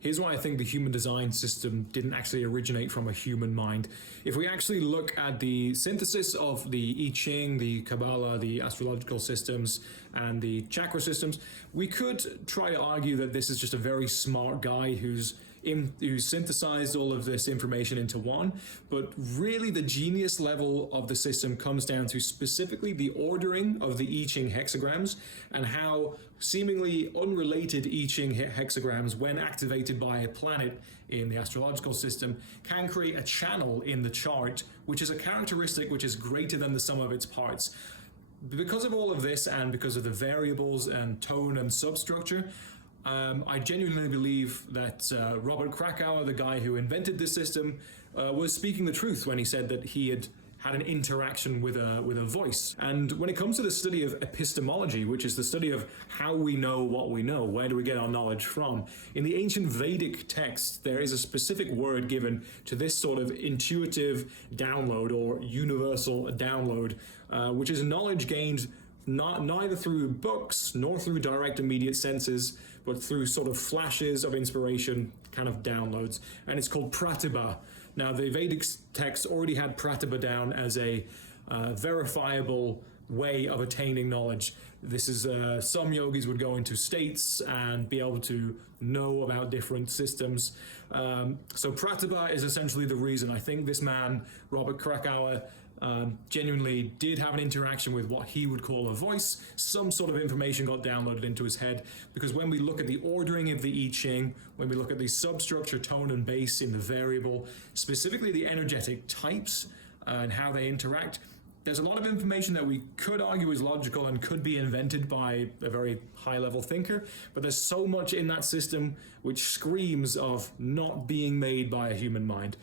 Here's why I think the human design system didn't actually originate from a human mind. If we actually look at the synthesis of the I Ching, the Kabbalah, the astrological systems, and the chakra systems, we could try to argue that this is just a very smart guy who synthesized all of this information into one. But really, the genius level of the system comes down to specifically the ordering of the I Ching hexagrams and how seemingly unrelated I Ching hexagrams, when activated by a planet in the astrological system, can create a channel in the chart, which is a characteristic which is greater than the sum of its parts. Because of all of this and because of the variables and tone and substructure, I genuinely believe that Robert Krakauer, the guy who invented this system, was speaking the truth when he said that he had an interaction with a voice. And when it comes to the study of epistemology, which is the study of how we know what we know, where do we get our knowledge from, in the ancient Vedic text, there is a specific word given to this sort of intuitive download or universal download, which is knowledge gained neither through books nor through direct immediate senses, but through sort of flashes of inspiration, kind of downloads. And it's called pratibha. Now, the Vedic text already had pratibha down as a verifiable way of attaining knowledge. This is some yogis would go into states and be able to know about different systems. So pratibha is essentially the reason. I think this man, Robert Krakauer, genuinely did have an interaction with what he would call a voice. Some sort of information got downloaded into his head, because when we look at the ordering of the I Ching, when we look at the substructure, tone, and base in the variable, specifically the energetic types and how they interact, there's a lot of information that we could argue is logical and could be invented by a very high-level thinker, but there's so much in that system which screams of not being made by a human mind.